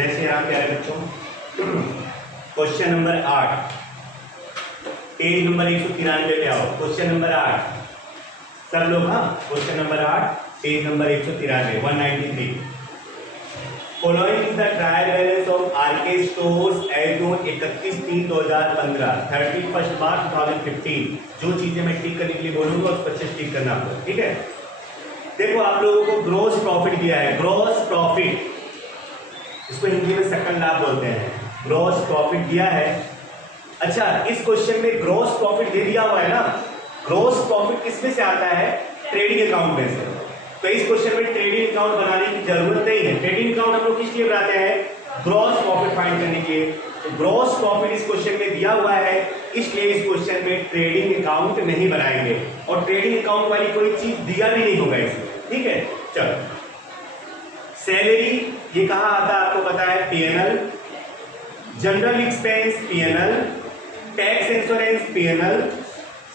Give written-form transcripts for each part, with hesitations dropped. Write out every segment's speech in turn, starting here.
जय श्री राम प्यारे बच्चों। क्वेश्चन नंबर 8 पेज नंबर 193 पे आओ। क्वेश्चन नंबर 8 सब लोग, हाँ, question number 8 page number 193 193। Following is the trial balance of RK Stores as on 31/3/2015 31 March 2015। जो चीजें मैं टिक करने के लिए बोलूंगा उस पर टिक करना आपको, ठीक है। देखो आप लोगों को ग्रॉस प्रॉफिट दिया है, ग्रॉस प्रॉफिट, इसको हिंदी में सकल लाभ बोलते हैं। ग्रॉस प्रॉफिट दिया है। अच्छा, इस क्वेश्चन में ग्रॉस प्रॉफिट दे दिया हुआ है ना। ग्रॉस प्रॉफिट किसमें से आता है? ट्रेडिंग अकाउंट में से। तो इस क्वेश्चन में ट्रेडिंग अकाउंट बनाने की जरूरत नहीं है। ट्रेडिंग अकाउंट हम लोग किस लिए बनाते हैं? ग्रॉस प्रॉफिट फाइंड करने के लिए। तो ग्रॉस प्रॉफिट इस क्वेश्चन में दिया हुआ है, इसलिए इस क्वेश्चन में ट्रेडिंग अकाउंट नहीं बनाएंगे और ट्रेडिंग अकाउंट वाली कोई चीज दिया भी नहीं होगा इसमें, ठीक है। चलो, सैलरी ये कहाँ आता है आपको पता है? PNL. General expense PNL. Tax insurance PNL.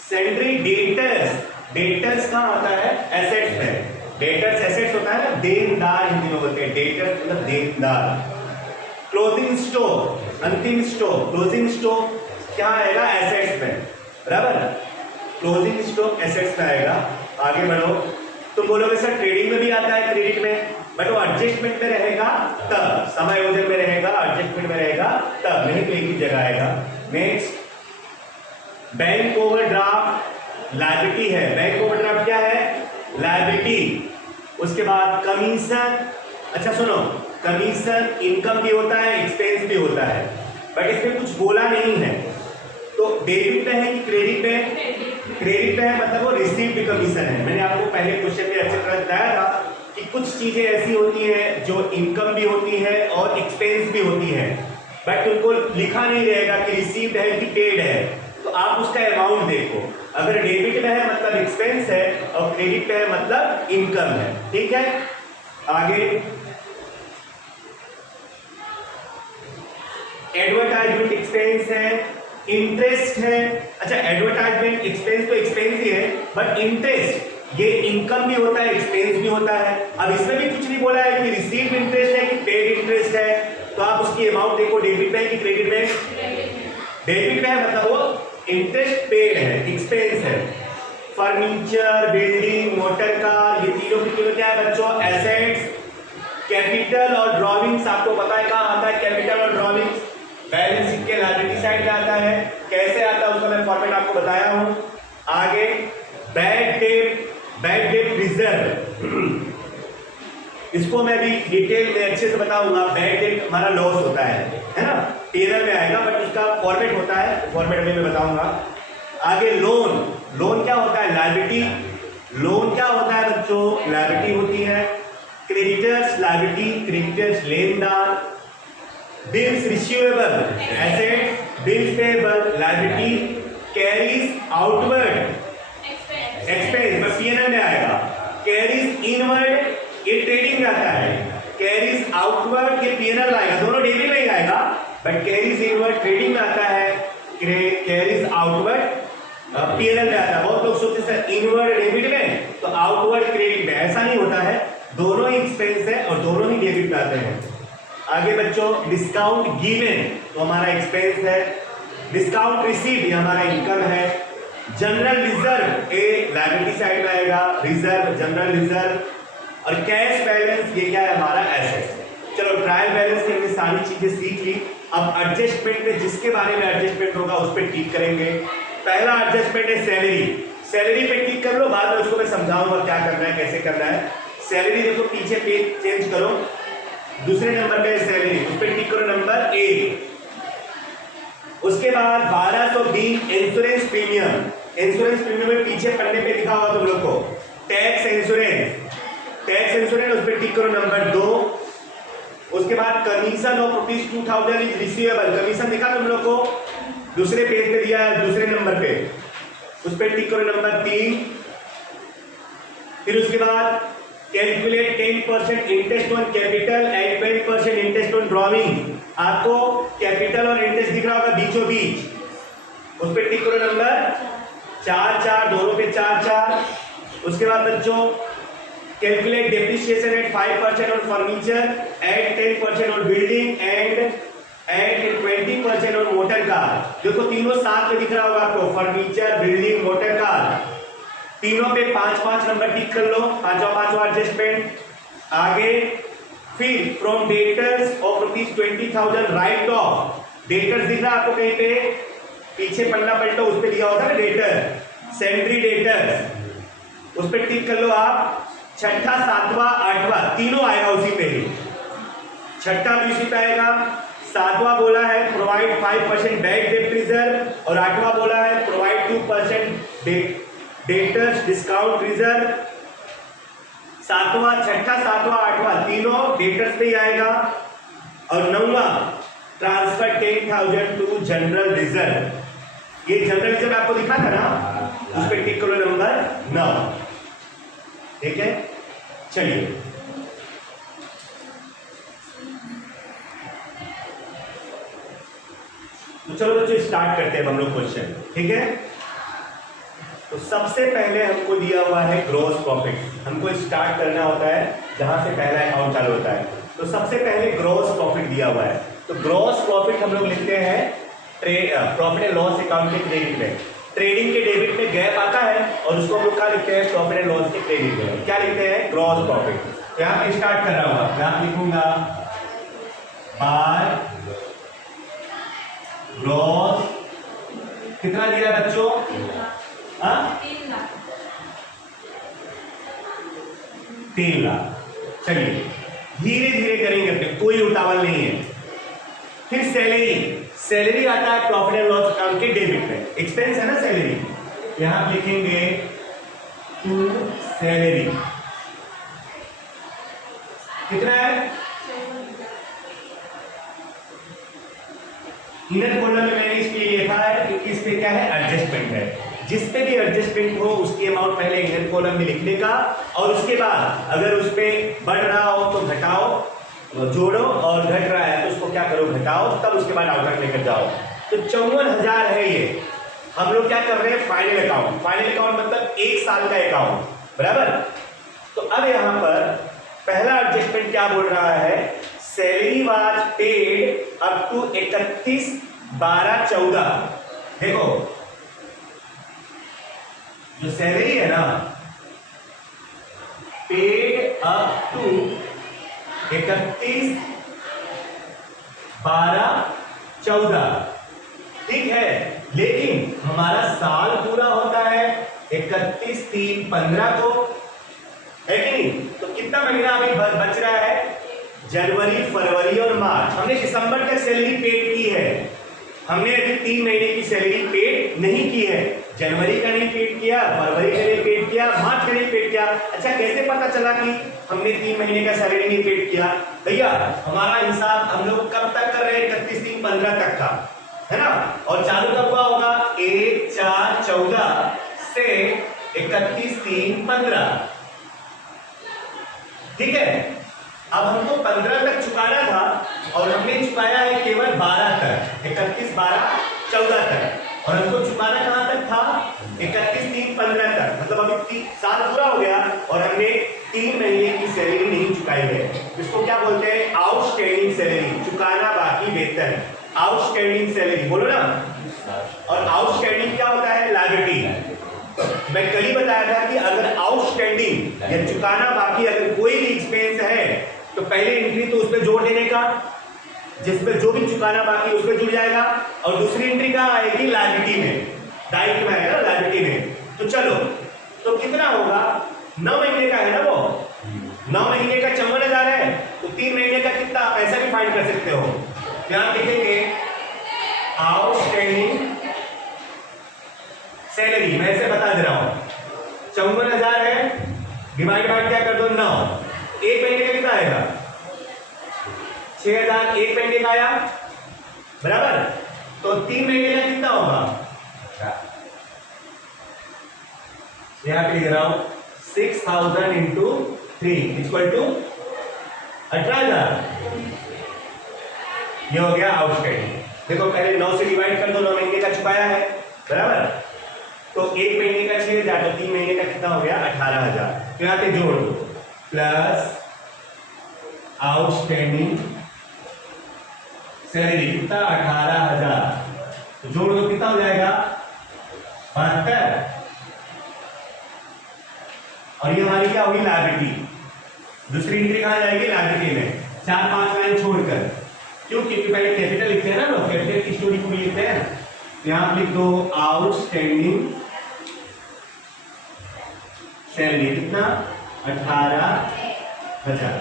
Salary debtors, debtors कहाँ आता है? एसेट्स है। डेटर्स एसेट्स होता है ना, देनदार हिंदी में बोलते हैं। डेटर्स मतलब देनदार। क्लोजिंग स्टॉक, अंतिम स्टॉक, क्लोजिंग स्टॉक क्या आएगा? एसेट्स में, बराबर। क्लोजिंग स्टॉक एसेट्स में आएगा। आगे बढ़ो। तुम बोलोगे सर ट्रेडिंग में भी आता है, क्रेडिट में, बट वो एडजस्टमेंट में रहेगा तब, समायोजन में रहेगा, एडजस्टमेंट में रहेगा तब, नहीं तो एक ही जगह आएगा। नेक्स्ट, बैंक ओवरड्राफ्ट लायबिलिटी है। बैंक ओवरड्राफ्ट क्या है? लायबिलिटी। उसके बाद कमीशन, अच्छा सुनो, कमीशन इनकम भी होता है, एक्सपेंस भी होता है, बट इसमें कुछ बोला नहीं है। तो डेबिट में है कि क्रेडिट में? क्रेडिट में है, मतलब वो रिसीव्ड कमीशन है। मैंने आपको पहले क्वेश्चन में अच्छी तरह बताया था कि कुछ चीजें ऐसी होती हैं जो इनकम भी होती है और एक्सपेंस भी होती है, बट उनको लिखा नहीं रहेगा कि रिसीव्ड है कि पेड है। तो आप उसका अमाउंट देखो। अगर डेबिट में है मतलब एक्सपेंस है और क्रेडिट में है मतलब इनकम है, ठीक है। आगे, एडवर्टाइजमेंट एक्सपेंस है, इंटरेस्ट है। अच्छा, एडवर्टाइजमेंट एक्सपेंस तो एक्सपेंस ही है, बट इंटरेस्ट ये इनकम भी होता है, एक्सपेंस भी होता है। अब इसमें भी कुछ नहीं बोला है कि रिसीव्ड इंटरेस्ट है कि पेड इंटरेस्ट है, तो आप उसकी अमाउंट देखो, डेबिट में कि क्रेडिट में? डेबिट में है मतलब वो इंटरेस्ट पेड है, एक्सपेंस है। फर्नीचर, बिल्डिंग, मोटर कार, ये तीनों की तीनों क्या है बच्चों? एसेट्स। कैपिटल और ड्रॉइंग्स आपको पता है कहाँ आता है? कैपिटल और ड्रॉइंग्स बैलेंस शीट के लायबिलिटी साइड में आता है। कैसे आता है उसका मैं फॉर्मेट आपको बताया हूं। आगे, bad debt, bad debt reserve, इसको मैं भी डिटेल में अच्छे से बताऊंगा। बैड डेट हमारा लॉस होता है ना, पीएनएल में आएगा, बट उसका फॉर्मेट होता है, फॉर्मेट में मैं बताऊंगा। आगे, लोन, लोन क्या होता है? लायबिलिटी। लोन क्या होता है बच्चों? लायबिलिटी होती है। क्रेडिटर्स लायबिलिटी, क्रेडिटर्स लेनदार। Bills receivable asset, bills payable liability. Carries outward expense, बस पीएनएल में आएगा। कैरीज इनवर्ड, ये ट्रेडिंग में आता है। कैरीज आउटवर्ड, ये पीएनएल आएगा, दोनों डेबिट में ही आएगा, बट कैरीज इनवर्ड ट्रेडिंग में आता है, कैरीज आउटवर्ड पीएनएल में आता है। बहुत लोग सोचते हैं सर इनवर्ड डेबिट में तो आउटवर्ड क्रेडिट में, ऐसा नहीं होता है, दोनों ही एक्सपेंस है और दोनों ही डेबिट में आते हैं। आगे बच्चों, डिस्काउंट गिवन तो हमारा एक्सपेंस है। डिस्काउंट रिसीव्ड ये हमारा इनकम है। जनरल रिजर्व ए लायबिलिटी साइड में आएगा, रिजर्व, जनरल रिजर्व। और कैश बैलेंस ये क्या है? हमारा एसेट। चलो, ट्रायल बैलेंस की हमने सारी चीजें सीख ली। अब एडजस्टमेंट में जिसके बारे में एडजस्टमेंट होगा उस पर टिक करेंगे। पहला एडजस्टमेंट है सैलरी। सैलरी पे टिक कर लो, बाद में उसको मैं समझाऊंगा क्या करना है, कैसे करना है। सैलरी देखो, पीछे पेज चेंज करो, दूसरे नंबर पे सैलरी, उस पर टिक करो, नंबर 1। उसके बाद 1220 इंश्योरेंस प्रीमियम। इंश्योरेंस प्रीमियम में पीछे पन्ने पे लिखा हुआ तुम लोग को टैक्स इंश्योरेंस, टैक्स इंश्योरेंस, उस पर टिक करो, नंबर 2। उसके बाद commission of ₹2000 is receivable, commission दिखा तुम लोग को, दूसरे पेज पे दिया है, दूसरे नंबर पे, उस पर टिक करो, नंबर 3। फिर उसके बाद calculate 10% interest on capital and 20% interest on drawing. आपको कैपिटल और इंटरेस्ट दिख रहा होगा बीचों बीच, उस पर टिक करो, नंबर 4, दोनों पे 4। उसके बाद बच्चों calculate depreciation at 5% on furniture, at 10% on building and at 20% on motor car. देखो तीनों साथ में दिख रहा होगा आपको, फर्नीचर, बिल्डिंग, मोटर कार, तीनों पे 5-5 नंबर टिक कर लो, पांचवा एडजस्टमेंट। आगे फिर from debtors of ₹20,000 right of, debtors दिख रहा है आपको कहीं पे, पीछे पन्ना पलटो, उस पे दिया होता है ना डेटर, सेंट्री डेटर्स, उस पर टिक कर लो आप। छठा, सातवां, आठवां तीनों आएगा उसी पे ही, छठा भी उसी पे आएगा। सातवां बोला है प्रोवाइड 5% बैड डेट रिजर्व, और आठवां बोला है प्रोवाइड 2% डेटर्स डिस्काउंट रिजर्व। सातवां, छठा, सातवां, आठवां तीनों डेटर्स पे ही आएगा। और नौवां ट्रांसफर 10,000 टू जनरल रिजर्व, ये जनरल रिजर्व आपको दिखा था ना, उस पर टिक करो नंबर 9। ठीक है, चलिए तो चलो बच्चों स्टार्ट करते हैं हम लोग क्वेश्चन। ठीक है, तो सबसे पहले हमको दिया हुआ है ग्रॉस प्रॉफिट, हमको स्टार्ट करना होता है जहां से पहला अकाउंट चालू होता है। तो सबसे पहले ग्रॉस प्रॉफिट दिया हुआ है, तो ग्रॉस प्रॉफिट हम लोग लिखते हैं प्रॉफिट एंड लॉस अकाउंट के क्रेडिट में। ट्रेडिंग के डेबिट में गैप आता है और उसको हम लोग क्या लिखते हैं, प्रॉफिट एंड लॉस के क्रेडिट में क्या लिखते हैं, ग्रॉस प्रॉफिट। यहाँ पे स्टार्ट कर रहा हूँ, यहाँ लिखूंगा बाय ग्रॉस, कितना दिया बच्चों, 3 लाख। चलिए धीरे धीरे करेंगे अपने, कोई उतावल नहीं है। फिर सैलरी, सैलरी आता है प्रॉफिट एंड लॉस अकाउंट के डेबिट में, एक्सपेंस है ना सैलरी, यहां लिखेंगे टू सैलरी, कितना है, इनर कॉलम में मैंने इसलिए लिखा है कि इस पे क्या है, एडजस्टमेंट है, जिस पे भी एडजस्टमेंट हो उसकी अमाउंट पहले इनर कॉलम में लिखने का, और उसके बाद अगर उस पे बढ़ रहा हो तो घटाओ, जोड़ो, और घट रहा है तो उसको क्या करो, घटाओ, तब उसके बाद आउटकम लेकर जाओ। तो 54,000 है ये। हम लोग क्या कर रहे हैं, फाइनल अकाउंट, फाइनल अकाउंट मतलब 1 साल का अकाउंट, बराबर। तो अब यहां पर पहला एडजस्टमेंट क्या बोल रहा है, salary was paid up to 31/12/14। देखो जो सैलरी है ना, पेड अप टू 31/12/14, ठीक है, लेकिन हमारा साल पूरा होता है 31/3/15 को, है कि नहीं। तो कितना महीना अभी बच रहा है, जनवरी, फरवरी और मार्च। हमने दिसंबर तक सैलरी पेड की है, हमने अभी 3 महीने की सैलरी पेड नहीं की है, जनवरी का नहीं पेड किया, फरवरी का नहीं पेड किया, मार्च का नहीं पेड किया। अच्छा कैसे पता चला कि हमने 3 महीने का सैलरी नहीं पेड किया, भैया हमारा हिसाब हम लोग कब तक कर रहे हैं, 31/3/15 तक का, है ना, और चालू कब हुआ होगा, 1/4/14 से 31/3/15, ठीक है। अब हमको 15 तक चुकाना था और हमने चुकाया है केवल 12 तक, 31/12/14 तक, और हमको चुकाना कहां तक था, 31/3/15 तक, मतलब अभी साल पूरा हो गया और हमने 3 महीने की सैलरी नहीं चुकाई है। इसको क्या बोलते हैं, आउटस्टैंडिंग सैलरी, चुकाना बाकी वेतन, आउटस्टैंडिंग सैलरी, बोलो ना। और आउटस्टैंडिंग क्या होता है, लायबिलिटी। मैं कल ही बताया था कि अगर आउटस्टैंडिंग या चुकाना बाकी अगर कोई भी एक्सपेंस है तो पहले एंट्री तो उस पर जोड़ देने का, जिसमें जो भी चुकाना बाकी उस पर जुड़ जाएगा, और दूसरी एंट्री कहाँ आएगी, लायबिलिटी में, दायित्व में है ना, लायबिलिटी में। तो चलो तो कितना होगा, 9 महीने का है ना वो, 9 महीने का 54,000 है, तो 3 महीने का कितना पैसा भी फाइंड कर सकते हो। यहां लिखेंगे आउटस्टैंडिंग सैलरी, मैं इसे बता दे रहा हूं, 54,000 है, डिवाइड बाय क्या कर दो 9, 1 महीने का कितना आएगा, 6,000 1 महीने का आया, बराबर। तो 3 महीने का कितना होगा, यहां पे लिख रहा हूं 6,000 इंटू 3 इक्वल टू 18,000, ये हो गया आउटस्टैंडिंग। देखो पहले 9 से डिवाइड कर दो, 9 महीने का चुकाया है, बराबर। तो 1 महीने का 6,000, तो 3 महीने का कितना हो गया, 18,000। तो यहाँ पे जोड़ दो, प्लस आउटस्टैंडिंग सैलरी कितना 18,000, तो जोड़ दो कितना हो जाएगा 72। और ये हमारी क्या होगी लायबिलिटी, दूसरी एंट्री कहां जाएगी लायबिलिटी में, 4-5 लाइन छोड़कर। क्यों? क्योंकि पहले कैपिटल लिखते हैं ना लोग, कैपिटल की स्टोरी को भी लिखते हैं। तो यहां आप लिख दो आउटस्टैंडिंग सैलरी कितना 18,000।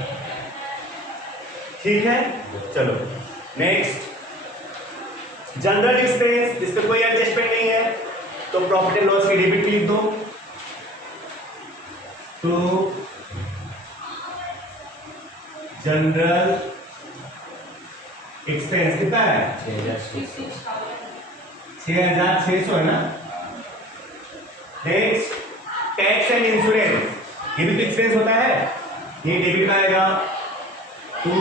ठीक है, चलो नेक्स्ट जनरल एक्सपेंस, इस पर कोई एडजस्टमेंट नहीं है तो प्रॉफिट एंड लॉस की डेबिट लिख दो। तो जनरल एक्सपेंस कितना है 6,600 है ना। नेक्स्ट टैक्स एंड इंश्योरेंस, ये भी तो एक्सपेंस होता है, ये डेबिट में आएगा। टू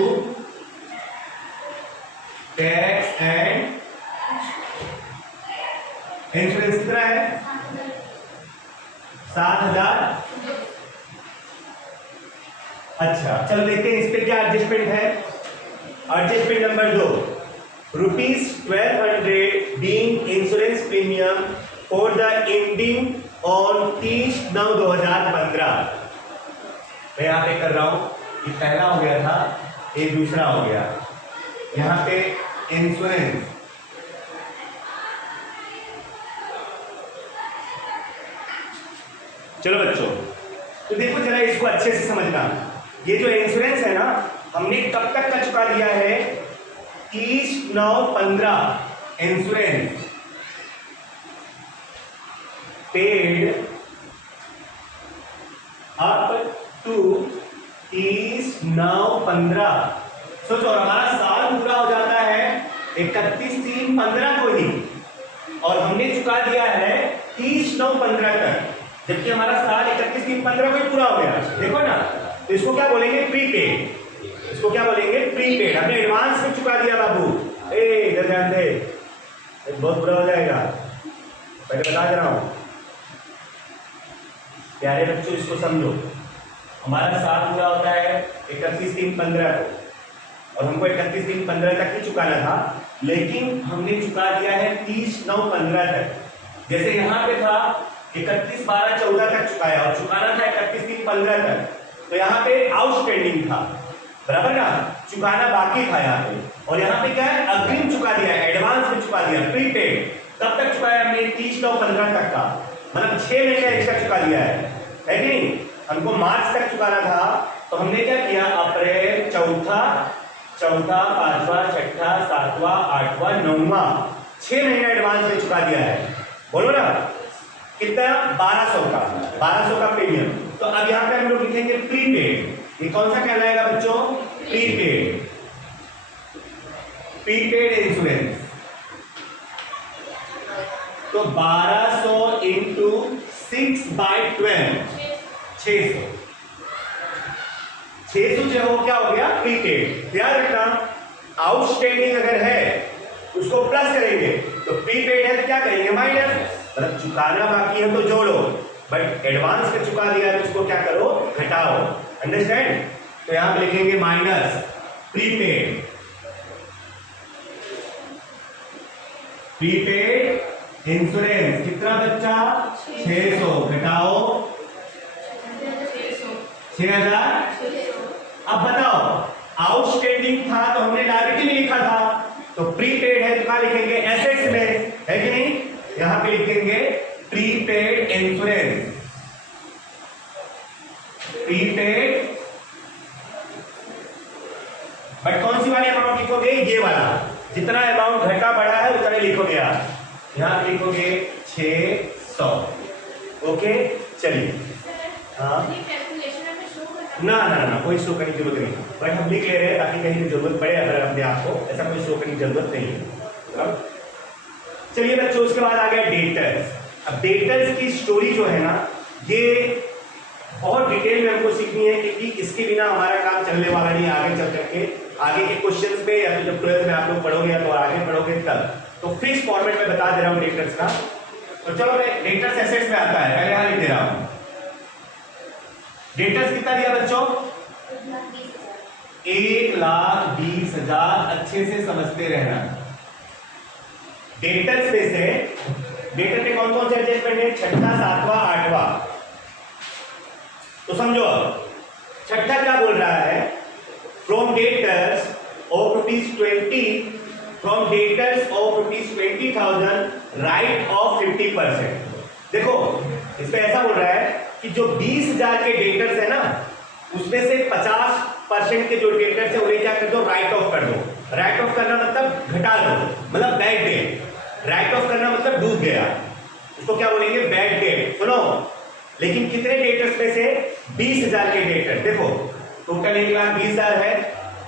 टैक्स एंड इंश्योरेंस कितना है 7,000। अच्छा चलो देखते हैं इस पे क्या एडजस्टमेंट है। Adjustment number 2, ₹1200 being insurance premium for the ending on 30/9/2015। मैं यहां पे कर रहा हूं, ये पहला हो गया था, ये दूसरा हो गया। यहां पे इंश्योरेंस चलो बच्चों, तो देखो जरा इसको अच्छे से समझना। ये जो इंश्योरेंस है ना, हमने कब तक का चुका दिया है 30/9/15। Insurance paid up to 30/9/15। सोचो हमारा साल पूरा हो जाता है 31/3/15 को ही, और हमने चुका दिया है 30/9/15 तक, जबकि हमारा साल 31/3/15 को ही पूरा हो गया। देखो ना, तो इसको क्या बोलेंगे प्रीपेड। इसको क्या बोलेंगे प्रीपेड। हमने एडवांस में चुका दिया बाबू। इधर ध्यान दे, बहुत बुरा हो जाएगा, पहले बता दे रहा हूं। प्यारे बच्चों इसको समझो, हमारा साल पूरा होता है 31/3/15 को, और हमको 31/3/15 तक ही चुकाना था, लेकिन हमने चुका दिया है 30/9/15 तक। जैसे यहाँ पे था 31/12/14 तक चुकाया, और चुकाना था 31/3/15 तक, तो यहाँ पे आउटस्टैंडिंग था, बराबर ना, चुकाना बाकी था यहाँ पे। और यहाँ पे क्या है, अग्रिम चुका दिया, एडवांस में चुका दिया, प्रीपेड। कब तक चुकाया हमने 30/9/15 तक का, मतलब 6 महीने एक्स्ट्रा चुका दिया है कि नहीं। हमको मार्च तक चुकाना था, तो हमने क्या किया, अप्रैल, चौथा, 5वां, 6ठा, 7वां, 8वां, 9वां, 6 महीने एडवांस में चुका दिया है। बोलो ना कितना, 1200 का प्रीमियम। तो अब यहाँ पे हम लोग लिखेंगे प्रीपेड। ये कौन सा कहलाएगा बच्चों, प्रीपेड। Prepaid insurance. तो 1200 इंटू 6/12, 600। 600 जो हो क्या हो गया प्रीपेड। याद रखना, आउटस्टैंडिंग अगर है उसको प्लस करेंगे, तो प्रीपेड है तो क्या करेंगे माइनस, मतलब चुकाना बाकी है तो जोड़ो, बट एडवांस में चुका दिया है तो उसको क्या करो, घटाओ। अंडरस्टैंड। तो यहां पे लिखेंगे माइनस प्रीपेड। प्रीपेड इंश्योरेंस कितना बच्चा 600, घटाओ 6,000। अब बताओ, आउटस्टैंडिंग था तो हमने लायबिलिटी में लिखा था, तो प्रीपेड है तो क्या लिखेंगे एसेट्स में, है कि नहीं। यहां पे लिखेंगे प्रीपेड इंश्योरेंस। प्रीपेड, बट कौन सी वाली अमाउंट लिखोगे, ये वाला, जितना अमाउंट घटा बढ़ा है उतना लिखोगे आप। यहां पे लिखोगे 600। ओके चलिए, हाँ ना ना ना कोई शो करने की जरूरत नहीं, बट हम लिख ले रहे हैं ताकि कहीं की जरूरत पड़े अगर अपने आप को, ऐसा कोई शो करने की जरूरत नहीं है। अब चलिए बच्चों, उसके बाद आ गया डेटर्स। अब डेटर्स की स्टोरी जो है ना, ये बहुत डिटेल में हमको सीखनी है, क्योंकि इसके बिना हमारा काम चलने वाला नहीं। आगे चल करके आगे के क्वेश्चंस पे, या तो जब 12th में आप लोग पढ़ोगे या तो आगे पढ़ोगे तब, तो फिक्स फॉर्मेट में बता दे रहा हूँ डेटर्स का। तो चलो मैं डेटर्स एसेट्स में आता है, पहले यहां लिख दे रहा हूं डेटर्स कितना दिया बच्चों? 1,20,000। अच्छे से समझते रहना। डेटर्स में से डेटर में कौन कौन से एडजस्टमेंट है? छठा, सातवां, आठवां। तो समझो छठा क्या बोल रहा है? From debtors of ₹20, from debtors of ₹20,000 right of 50%। देखो इसमें ऐसा बोल रहा है कि जो 20,000 के डेटर्स है ना, उसमें से 50% के जो डेटर्स है उन्हें क्या कर दो? राइट ऑफ कर दो। राइट ऑफ करना मतलब घटा दो, मतलब बैड डेट। राइट ऑफ करना मतलब डूब गया, उसको क्या बोलेंगे? Bad debt. सुनो, लेकिन कितने डेटर्स में से? 20,000 के डेटर। देखो टोटल 1,20,000 है,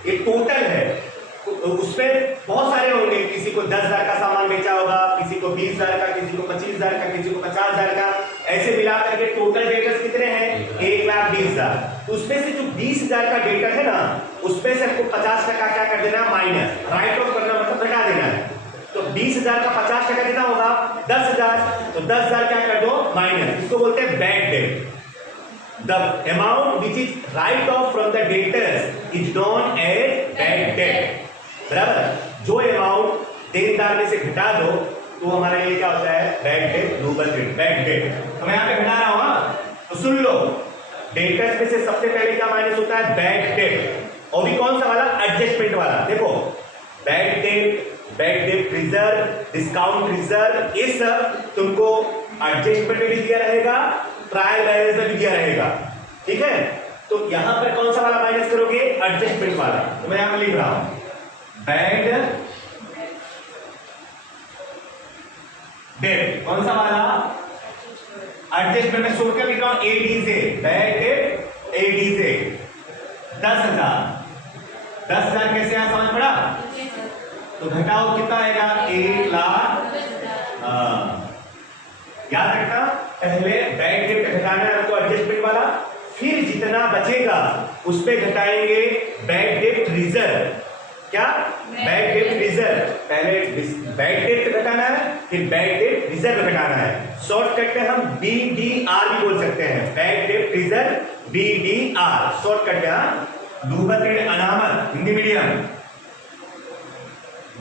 ये टोटल है। उसमें बहुत सारे होंगे, किसी को 10,000 का सामान बेचा होगा, किसी को 20,000 का, किसी को 25,000 का, किसी को 50,000 का, ऐसे मिला करके टोटल डेटर्स कितने हैं? 1,20,000। उसमें से जो 20,000 का डेटर है ना, उसमें से आपको 50% क्या कर देना? माइनस। राइट ऑफ करना मतलब घटा देना है। तो 20,000 का 50% कितना होगा? 10,000। तो 10,000 क्या कर दो? माइनस। इसको बोलते हैं bad debt. The amount which is write off from the debtors is known as bad debt। बराबर? जो अमाउंट देनदार में से घटा दो तो हमारे लिए क्या होता है? बैड डेट, डूबल डेट, बैड डेट। तो मैं यहाँ पे घटा रहा हूँ ना, तो सुन लो, डेटर्स में से सबसे पहले क्या माइनस होता है? Bad debt. और भी कौन सा वाला? एडजस्टमेंट वाला। देखो bad debt, bad debt reserve, discount reserve, ये सब तुमको एडजस्टमेंट में भी दिया रहेगा, ट्रायल बैलेंस में भी दिया रहेगा। ठीक है, तो यहां पर कौन सा वाला माइनस करोगे? एडजस्टमेंट वाला। तो मैं यहां लिख रहा हूं बैड डेट। कौन सा वाला? एडजस्टमेंट में शॉर्टकट लिख रहा हूं एडीजे। Bad debt ADJ 10,000। 10,000 कैसे आ समझ पड़ा? तो घटाओ कितना आएगा? 1,00,000। याद रखना, पहले बैड डेट घटाना है आपको एडजस्टमेंट वाला, फिर जितना बचेगा उस पे घटाएंगे बैड डेट रिजर्व। क्या? Bad debt reserve. पहले बैड डेट घटाना है, फिर बैड डेट रिजर्व घटाना है। शॉर्टकट में हम BDR भी बोल सकते हैं, bad debt reserve, BDR shortcut में। हाँ, डूबल ऋण अनामत, हिंदी मीडियम,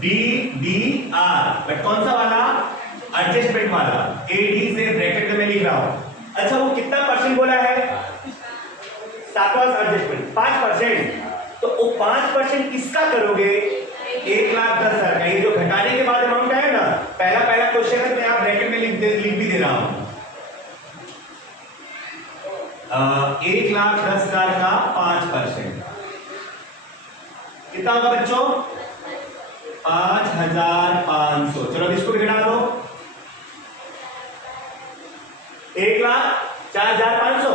BDR। बट कौन सा वाला? एडजस्टमेंट वाला। एडी से ब्रैकेट में लिख रहा हूं। अच्छा, वो कितना परसेंट बोला है? सातवां एडजस्टमेंट 5%। तो वो 5% किसका करोगे? 1,10,000 का। ये जो घटाने के बाद अमाउंट है ना, पहला क्वेश्चन है, मैं आप ब्रैकेट में लिख भी दे रहा हूं। 1,10,000 का 5% कितना होगा बच्चों? 5,500। चलो इसको भी घटा दो। 1,04,500।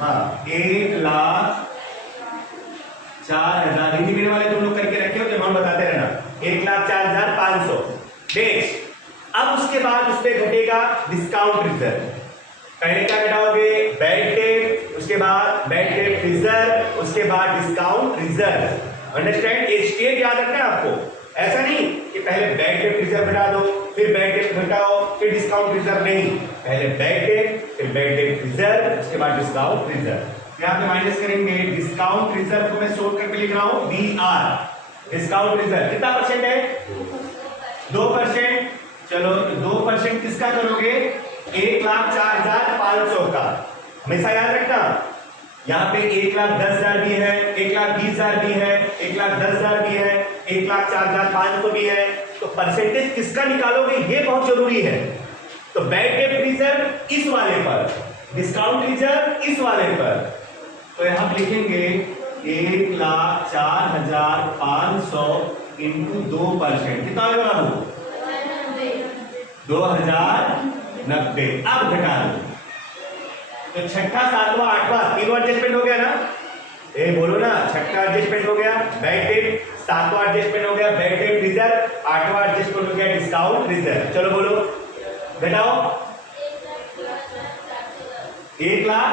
हाँ, 1,04,000। हिंदी मीडियम वाले तुम लोग करके रखे हो तो अमाउंट बताते रहना। 1,04,500। नेक्स्ट, अब उसके बाद उस पर घटेगा डिस्काउंट रिजर्व। पहले क्या घटाओगे? बैड डेट, उसके बाद बैड डेट रिजर्व, उसके बाद डिस्काउंट रिजर्व। अंडरस्टैंड? ये स्टेप याद रखना है आपको। ऐसा नहीं कि पहले बैड डेट रिजर्व घटा दो, फिर बैड डेट घटाओ, फिर डिस्काउंट रिजर्व। नहीं, पहले बैड डेट, फिर बैड डेट रिजर्व, उसके बाद डिस्काउंट रिजर्व। यहां पे माइनस करेंगे। डिस्काउंट रिजर्व को मैं शॉर्ट करके लिख रहा हूं BR। डिस्काउंट रिजर्व कितना परसेंट है? 2%। चलो 2% किसका करोगे? 1,04,500 का। हमेशा याद रखना, यहाँ पे 1,10,000 भी है, 1,20,000 भी है, 1,10,000 भी है, 1,04,500 भी है। तो परसेंटेज किसका निकालोगे ये बहुत जरूरी है। तो बैड डेट रिजर्व इस वाले पर, डिस्काउंट रिजर्व इस वाले पर। तो यहां लिखेंगे 1,04,500 इंटू 2%। कितना होगा बाबू? 2,090। अब घटा दो। तो छठा, सातवां, आठवां तीनों एडजस्टमेंट हो गया ना? ए बोलो ना, छठा एडजस्टमेंट हो गया बैड डेट, सातवां एडजस्टमेंट हो गया बैड डेट रिजर्व, आठवां एडजस्टमेंट हो गया डिस्काउंट रिजर्व। चलो बोलो, घटाओ। 1,00,000।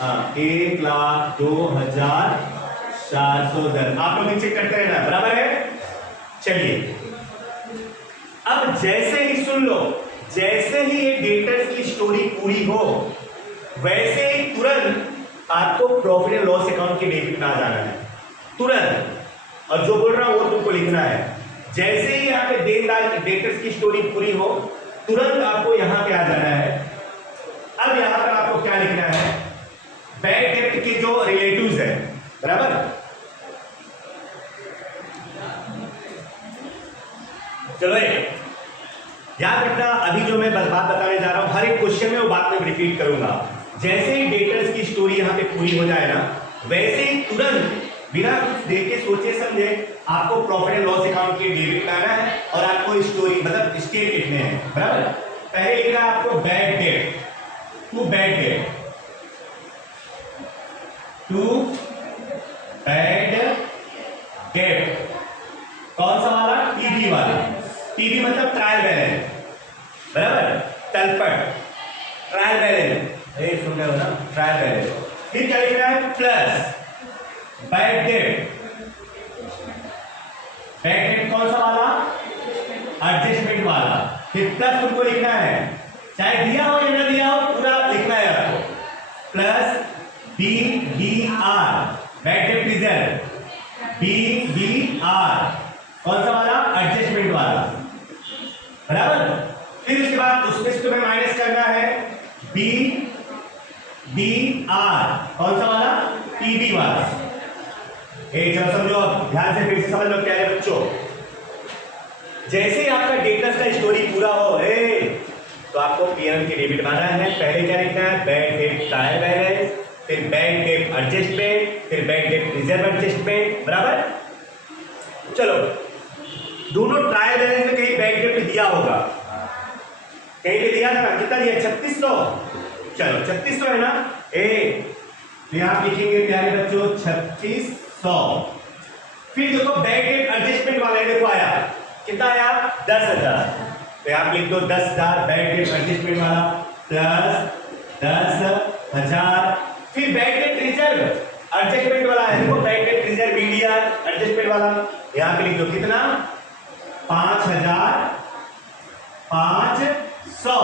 हाँ, 1,02,410। आप लोग चेक करते रहना, बराबर है? चलिए, अब जैसे ही सुन लो, जैसे ही ये डेटर्स की स्टोरी पूरी हो, वैसे ही तुरंत आपको प्रॉफिट एंड लॉस अकाउंट के डेबिट में आ जाना है तुरंत। और जो बोल रहा हूं वो तुमको लिखना है। जैसे ही यहाँ पे देनदार डेटर्स की स्टोरी पूरी हो तुरंत आपको यहां पे आ जाना है। अब यहां पर आपको क्या लिखना है, बैड डेट के जो रिलेटिव्स है, बराबर। चलो याद रखना, अभी जो मैं बात बताने जा रहा हूं हर एक क्वेश्चन में वो बात मैं रिपीट करूंगा। जैसे ही डेटर्स की स्टोरी यहां पे पूरी हो जाए ना, वैसे ही तुरंत बिना कुछ देख के सोचे समझे आपको प्रॉफिट एंड लॉस अकाउंट के डेबिट लाना है और आपको स्टोरी मतलब स्टेट लिखने हैं, बराबर। पहले लिखना है आपको bad debt, to bad debt, to bad debt. कौन सा वाला? टीबी वाला। टीबी मतलब ट्रायल बैलेंस, बराबर। तलपट ट्रायल बैलेंस, सुन रहे हो ना, ट्रायल बैलेंस। फिर क्या लिखना है? Plus bad debt. Bad debt कौन सा वाला? एडजस्टमेंट वाला। फिर प्लस तुमको लिखना है, चाहे दिया हो या ना दिया हो पूरा लिखना है आपको। Plus BBR bad debt reserve, BBR कौन सा वाला? एडजस्टमेंट वाला, बराबर। फिर उसके बाद उसमें से तुम्हें माइनस करना है BBR कौन सा वाला? TB वाला। चलो समझो, अब ध्यान से फिर से समझ लो प्यारे बच्चों। जैसे ही आपका डेटर्स का स्टोरी पूरा हो तो आपको पीएनएल की डेबिट बनाना है। पहले क्या लिखना है? बैड डेट ट्रायल बैलेंस, फिर बैड डेट एडजस्टमेंट, फिर बैड डेट रिजर्व एडजस्टमेंट, बराबर। चलो, दोनों ट्रायल बैलेंस में कहीं बैड डेट दिया होगा, कहीं पे दिया था, कितना दिया? 3600। चलो 3600 है ना, तो यहां लिखेंगे प्यारे बच्चों 3600। फिर देखो बैड डेट एडजस्टमेंट वाला देखो आया, कितना आया? 10,000। तो आप लिख दो 10,000 बैड डेट एडजस्टमेंट वाला प्लस 10,000। फिर बैड डेट रिजर्व एडजस्टमेंट वाला है, देखो bad debt reserve BDR adjustment वाला, यहां पे लिख दो कितना? 5,500।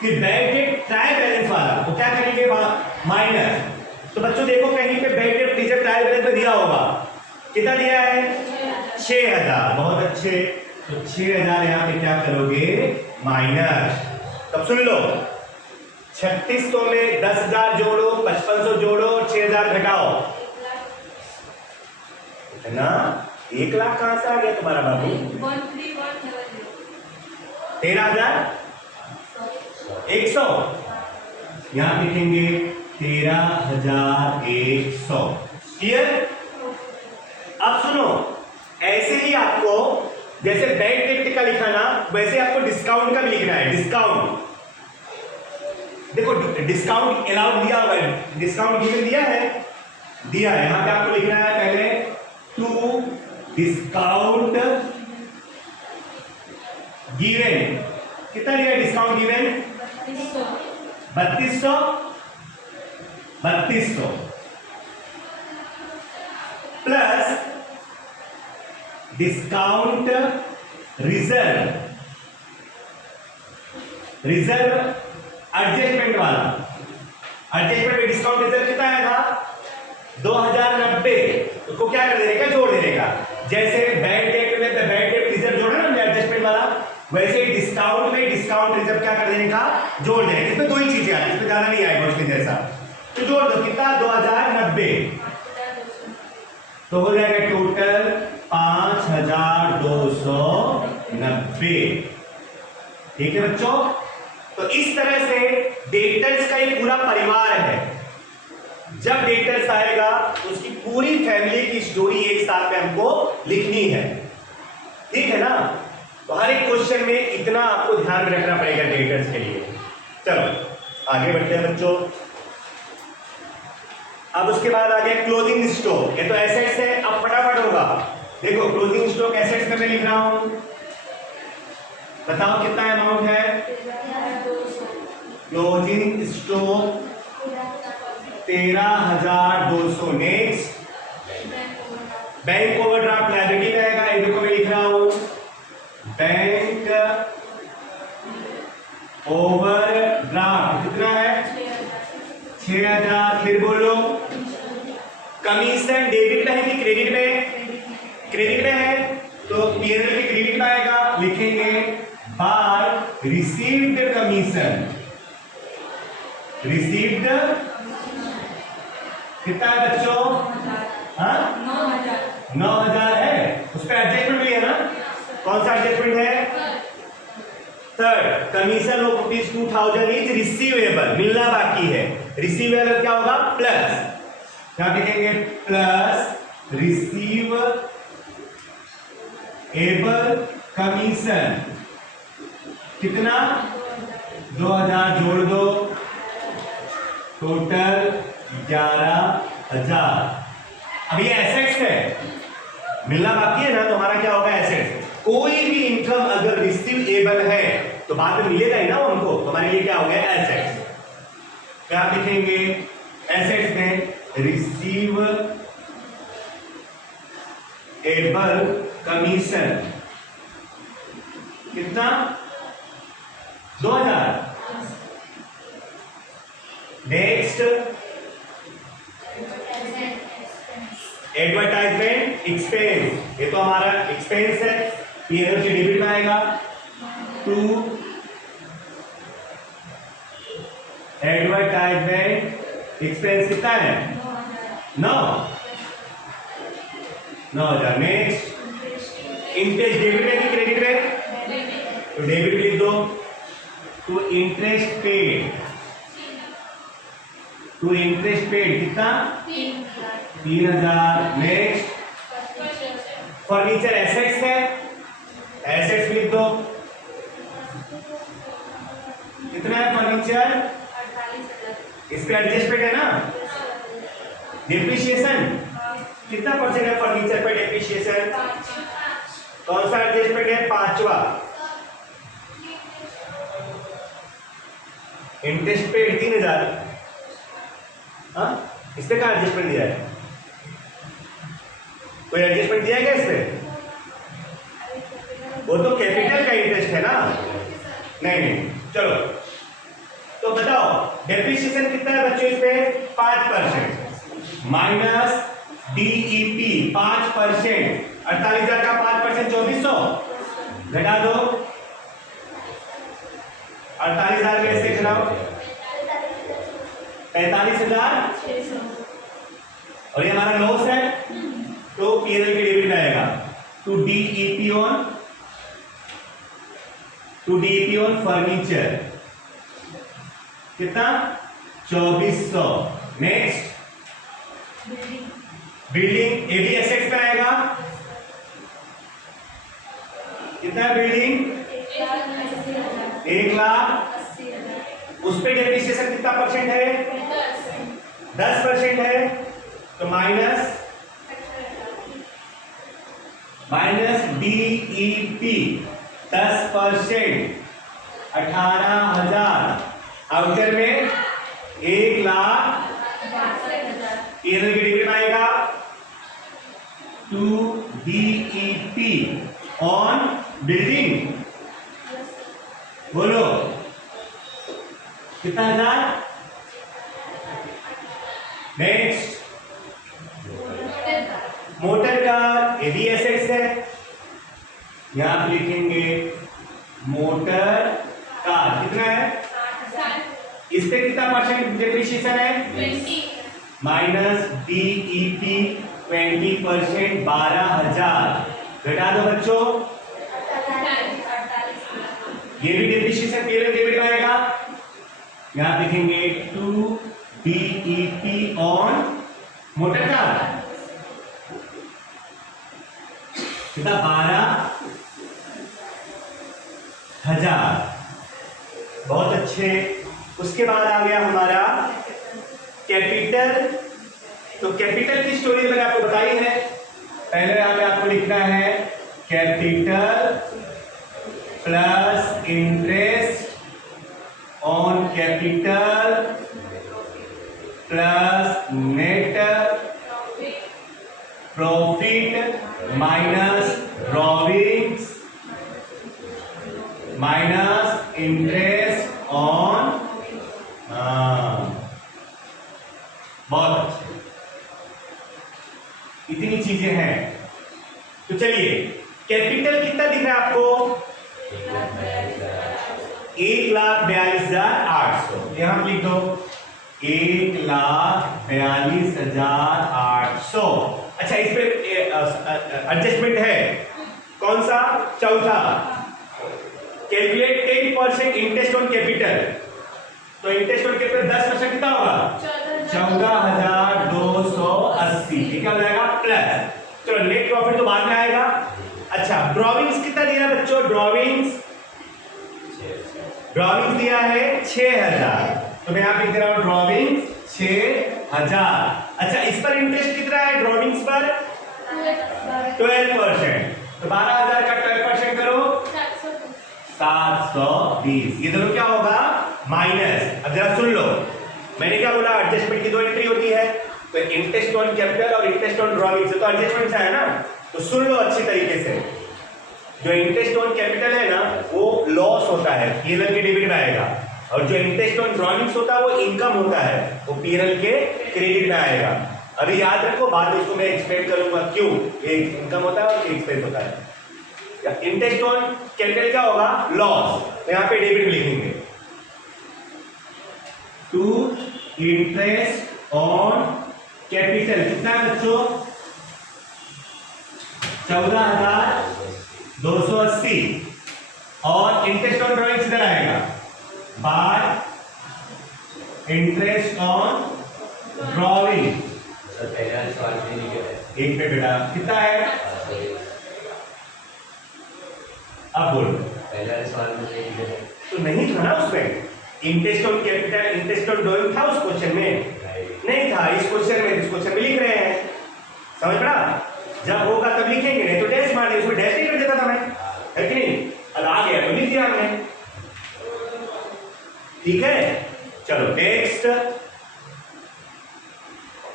फिर बैड डेट ट्रायल बैलेंस वाला तो क्या करेंगे? माइनस। तो बच्चों देखो कहीं पे bad debt reserve trial balance में दिया होगा, कितना दिया है? 6,000। बहुत अच्छे, तो 6,000 यहां पे क्या करोगे? माइनस। तब सुन लो, 3600 में 10,000 जोड़ो, 5500 जोड़ो, 6,000 घटाओ, है ना? 1 लाख कहां से आ गया तुम्हारा बाबू? 13,100। यहां लिखेंगे 13,100। क्लियर? अब सुनो, ऐसे ही आपको जैसे बैड डेट का लिखा ना, वैसे आपको डिस्काउंट का भी लिखना है। डिस्काउंट देखो, डिस्काउंट अलाउड दिया हुआ है, डिस्काउंट गिवन दिया है, दिया है। यहां पे आपको लिखना है पहले टू डिस्काउंट गिवन। कितना दिया discount given? 3200 plus discount reserve adjustment वाला। एडजस्टमेंट में डिस्काउंट रिजर्व कितना आया था? 2090। उसको क्या कर देने का? जोड़ देने का। जैसे बैड डेट में बैड डेट रिजर्व जोड़ा ना एडजस्टमेंट वाला, वैसे डिस्काउंट में डिस्काउंट रिजर्व क्या कर देने का? जोड़ देने। इसमें दो ही चीजें आती, इसमें ज्यादा नहीं आएगा उसके जैसा, तो जोड़ दो। कितना? 2090। तो हो जाएगा टोटल 5,290। ठीक है बच्चों? तो इस तरह से डेटर्स का एक पूरा परिवार है। जब डेटर्स आएगा उसकी पूरी फैमिली की स्टोरी एक साथ में हमको लिखनी है, ठीक है ना? तो हर एक क्वेश्चन में इतना आपको ध्यान में रखना पड़ेगा डेटर्स के लिए। चलो आगे बढ़ते हैं बच्चों। अब उसके बाद आ गया क्लोजिंग स्टॉक। ये तो एसेट्स है, अब फटाफट होगा। देखो क्लोजिंग स्टॉक एसेट्स में मैं लिख रहा हूं, बताओ कितना अमाउंट है? Closing stock 13,200। Next bank overdraft liability में आएगा, ये देखो मैं लिख रहा हूं बैंक ओवरड्राफ्ट कितना है? कमीशन डेबिट में है कि क्रेडिट में? क्रेडिट में है, तो पीएनएल के क्रेडिट में आएगा, लिखेंगे बाय रिसीव्ड कमीशन। रिसीव्ड कितना है बच्चों? हाँ 9,000 है, उस पर एडजस्टमेंट भी है ना? कौन सा एडजस्टमेंट है? Third, commission of rupees 2,000 is receivable, मिलना बाकी है। रिसीवेबल क्या होगा? प्लस, क्या लिखेंगे? प्लस रिसीव एबल कमीशन कितना? 2,000 जोड़ दो, टोटल 11,000। अब ये एसेट्स है, मिलना बाकी है ना, तो हमारा क्या होगा? एसेट्स। कोई भी इनकम अगर रिसीवेबल है तो बाद में मिलेगा ही ना हमको, तो हमारे लिए क्या हो गया? एसेट्स। क्या लिखेंगे? एसेट्स में रिसीव एबल कमीशन कितना? 2,000। नेक्स्ट, एडवर्टाइजमेंट एक्सपेंस, ये तो हमारा एक्सपेंस है, पीएनएल से डेबिट में आएगा। टू एडवर्टाइजमेंट एक्सपेंस कितना है? 9,000। नेक्स्ट, इंटरेस्ट डेबिट में कि क्रेडिट में? तो डेबिट लिख दो। To interest paid, to interest paid कितना? 3,000। नेक्स्ट, फर्नीचर एसेट्स है, एसेट्स लिख दो। कितना है फर्नीचर? इस पे एडजस्टमेंट है ना? डिप्रिशिएशन कितना परसेंट है फर्नीचर पे? डिप्रिशिएशन कौन सा एडजस्टमेंट है? 5वां। इंटरेस्ट पे 3,000, हाँ इस पे क्या एडजस्टमेंट दिया है? कोई एडजस्टमेंट दिया है क्या इस पे? वो तो कैपिटल का इंटरेस्ट है ना? नहीं, चलो तो बताओ डेप्रिसिएशन कितना है बच्चों? इस पे 5% माइनस डीईपी 5%, 48,000 का 5% 2,400 घटा दो। 48,000 कैसे घटाओ? 45,600। और ये हमारा लॉस है, तो पीएनएल के डेबिट में आएगा। टू डीईपी ऑन फर्नीचर कितना? 2,400। नेक्स्ट, बिल्डिंग एबी एसेट्स में आएगा। कितना है बिल्डिंग? 1,80,000। उस पे डेप्रिसिएशन कितना परसेंट है? 10% है, तो माइनस डीईपी 10%, 18,000। आउटर में 1,62,000 पीएनएल के डेबिट में आएगा। टू डीईपी ऑन बिल्डिंग बोलो कितना? 1,000। नेक्स्ट, मोटर कार एबी एसेट्स है, यहां आप लिखेंगे मोटर कार कितना है? इस पे कितना परसेंट डेप्रिसिएशन है? 20। माइनस डीईपी 20%, 12,000 घटा दो बच्चों। ये भी डेप्रिसिएशन पीएनएल डेबिट में आएगा। यहां लिखेंगे to DEP on motor car कितना? 12,000। बहुत अच्छे। उसके बाद आ गया हमारा कैपिटल। तो कैपिटल की स्टोरी मैंने आपको बताई है। पहले यहां पे आपको लिखना है capital plus interest on capital plus net profit minus drawings minus interest on. बहुत अच्छे। इतनी चीजें हैं। तो चलिए कैपिटल कितना दिख रहा है आपको? 1,42,800। यहां लिख दो 1,42,800। अच्छा इस पे एडजस्टमेंट है कौन सा? चौथा, कैलकुलेट 10% इंटरेस्ट ऑन कैपिटल। तो इंटरेस्ट ऑन कैपिटल 10% कितना होगा? 14,280। ठीक है, हो जाएगा प्लस। चलो नेट प्रॉफिट तो बाद में आएगा। अच्छा ड्रॉविंग्स कितना दिया बच्चों? ड्रॉविंग्स दिया है 6,000। तो मैं यहां पे लिख रहा हूं ड्रॉविंग्स 6,000। अच्छा इस पर इंटरेस्ट कितना है? ड्रॉविंग्स पर 12%। तो 12,000 का 12% करो 720। ये दोनों क्या होगा? माइनस। अब जरा सुन लो, मैंने क्या बोला? एडजस्टमेंट की दो एंट्री होती है, तो इंटरेस्ट ऑन कैपिटल और इंटरेस्ट ऑन ड्रॉविंग्स, तो एडजस्टमेंट है ना। तो सुन लो अच्छी तरीके से, जो इंटरेस्ट ऑन कैपिटल है ना वो लॉस होता है, पीएनएल के डेबिट में आएगा, और जो इंटरेस्ट ऑन ड्रॉविंग्स होता है वो इनकम होता है, वो पीएनएल के क्रेडिट में आएगा। अभी याद रखो, बाद में इसको मैं एक्सप्लेन करूंगा क्यों ये इनकम होता है और ये एक्सपेंस होता है। इंटरेस्ट ऑन कैपिटल क्या होगा? लॉस। तो यहाँ पे डेबिट में लिखेंगे टू इंटरेस्ट ऑन कैपिटल कितना है बच्चों? 14,280। और इंटरेस्ट ऑन ड्रॉइंग्स इधर आएगा बाय इंटरेस्ट ऑन ड्रॉइंग। एक पे बेटा कितना है? अब बोलो। तो नहीं था ना उसमें interest on capital, interest on drawing था उस क्वेश्चन में? नहीं था। इस क्वेश्चन में लिख रहे हैं, समझ पड़ा? जब होगा तब लिखेंगे, नहीं तो डैश मार देंगे। उसमें डैश नहीं कर देता था मैं, है कि नहीं? अब आ गया तो लिख दिया हमने। ठीक है, चलो नेक्स्ट।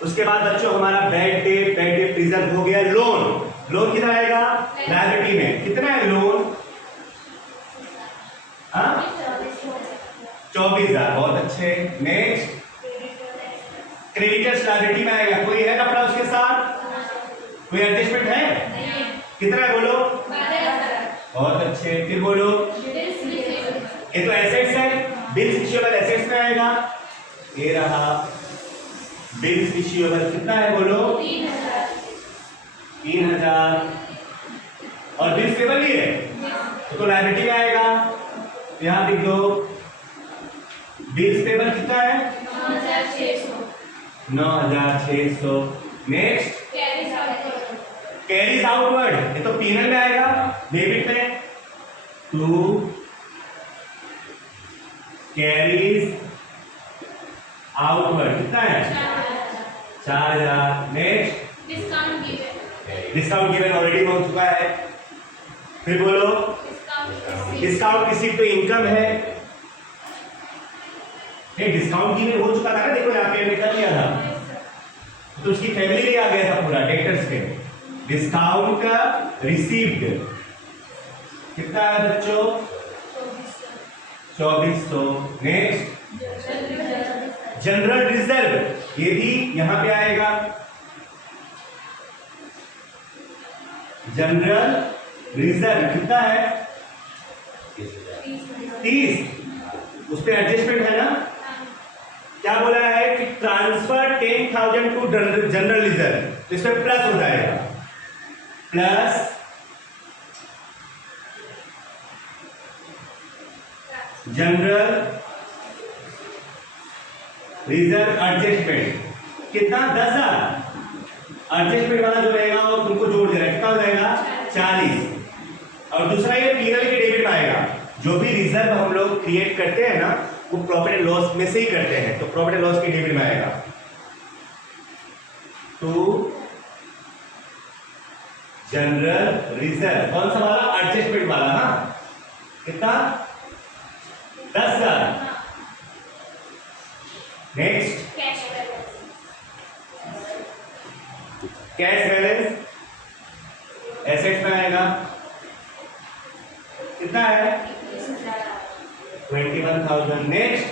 उसके बाद बच्चों हमारा बैड डेट रिजर्व हो गया। लोन कितना आएगा? लायबिलिटी में कितना है लोन? 24,000। बहुत अच्छे। नेक्स्ट क्रेडिटर्स लायबिलिटी में आएगा। कोई है अपना उसके साथ? कोई एडजस्टमेंट है? कितना है बोलो? 12,000। बहुत अच्छे। फिर बोलो। ये तो एसेट्स है, बिल्स इश्यूएबल एसेट्स में आएगा। ये रहा बिल्स इश्यूएबल, कितना है बोलो? 3,000। और बिल्स पेबल भी है तो लायबिलिटी में आएगा। यहां लिख दो बिल्स पेबल कितना है? 9,600। नेक्स्ट कैरीज आउटवर्ड, ये तो पीएनएल में आएगा, डेबिट में। टू कैरीज आउटवर्ड कितना है? 4,000। नेक्स्ट डिस्काउंट गिवन ऑलरेडी हो चुका है। फिर बोलो डिस्काउंट रिसीव तो इनकम है। डिस्काउंट गिवन हो चुका था ना, देखो यहाँ पे हमने कर लिया था, तो उसकी फैमिली में आ गया था पूरा डेटर्स पे। डिस्काउंट रिसीव्ड कितना है बच्चों? 2,400। नेक्स्ट जनरल रिजर्व, ये भी यहां पे आएगा। जनरल रिजर्व कितना है? 30। उस पे एडजस्टमेंट है ना? क्या बोला है कि ट्रांसफर 10,000 टू जनरल रिजर्व, तो इसमें प्लस हो जाएगा। प्लस जनरल रिजर्व एडजस्टमेंट कितना? 10,000। एडजस्टमेंट वाला जो रहेगा वो तुमको जोड़ दे रहा है, कितना हो जाएगा? 40। और दूसरा ये पीएनएल के डेबिट में आएगा। जो भी रिजर्व हम लोग क्रिएट करते हैं ना वो प्रॉफिट एंड लॉस में से ही करते हैं, तो प्रॉफिट एंड लॉस की डेबिट में आएगा। टू जनरल रिजर्व कौन सा वाला? एडजस्टमेंट वाला। हाँ कितना? 10,000। नेक्स्ट कैश बैलेंस एसेट्स में आएगा, कितना है? 21,000। नेक्स्ट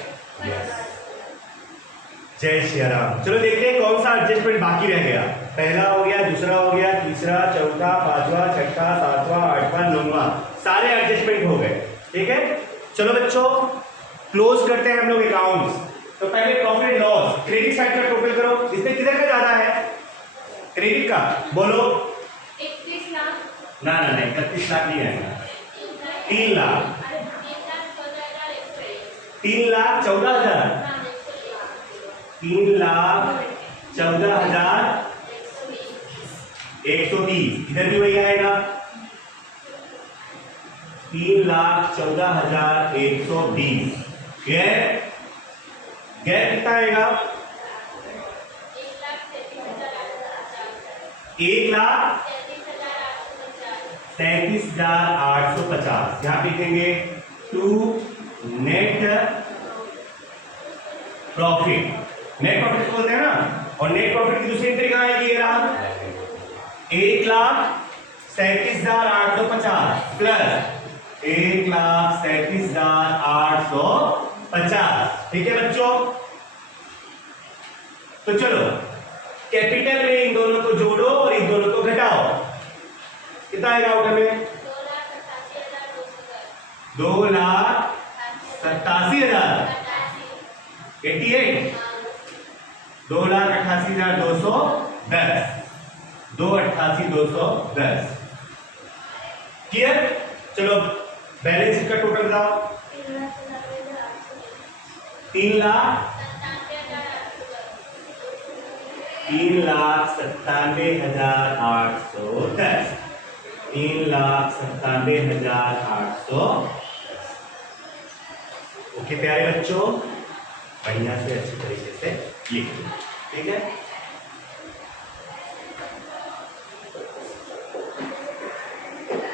जय श्री राम। चलो देखते हैं कौन सा एडजस्टमेंट बाकी रह गया। पहला हो गया, दूसरा हो गया, तीसरा, चौथा, पांचवा, छठा, सातवां, आठवां, नौवां, सारे एडजस्टमेंट हो गए। ठीक है, चलो बच्चों क्लोज करते हैं हम लोग अकाउंट्स। तो पहले प्रॉफिट लॉस, क्रेडिट साइड का टोटल करो, इसमें किधर का ज्यादा है? क्रेडिट का, बोलो। 31 लाख। ना ना नहीं, 31 लाख नहीं आएगा, 3 लाख, 3,14,000, 3,14,120, इधर भी वही आएगा 3,14,120। गैप कितना आएगा? 1,37,850। यहां लिखेंगे to net profit. Net profit बोलते हैं ना, और नेट प्रॉफिट की दूसरी एंट्री कहां आएगी? ये रहा 1,37,850 प्लस 1,37,850। ठीक है बच्चों, तो चलो कैपिटल में इन दोनों को जोड़ो और इन दोनों को घटाओ, कितना आएगा आउटर में? 2,87,000, 88, 2,88,210, 2,88,210। क्लियर? चलो बैलेंस शीट का टोटल बताओ। 3,97,810, 3,97,810। ओके प्यारे बच्चों, बढ़िया से अच्छी तरीके से लिखिए। ठीक है।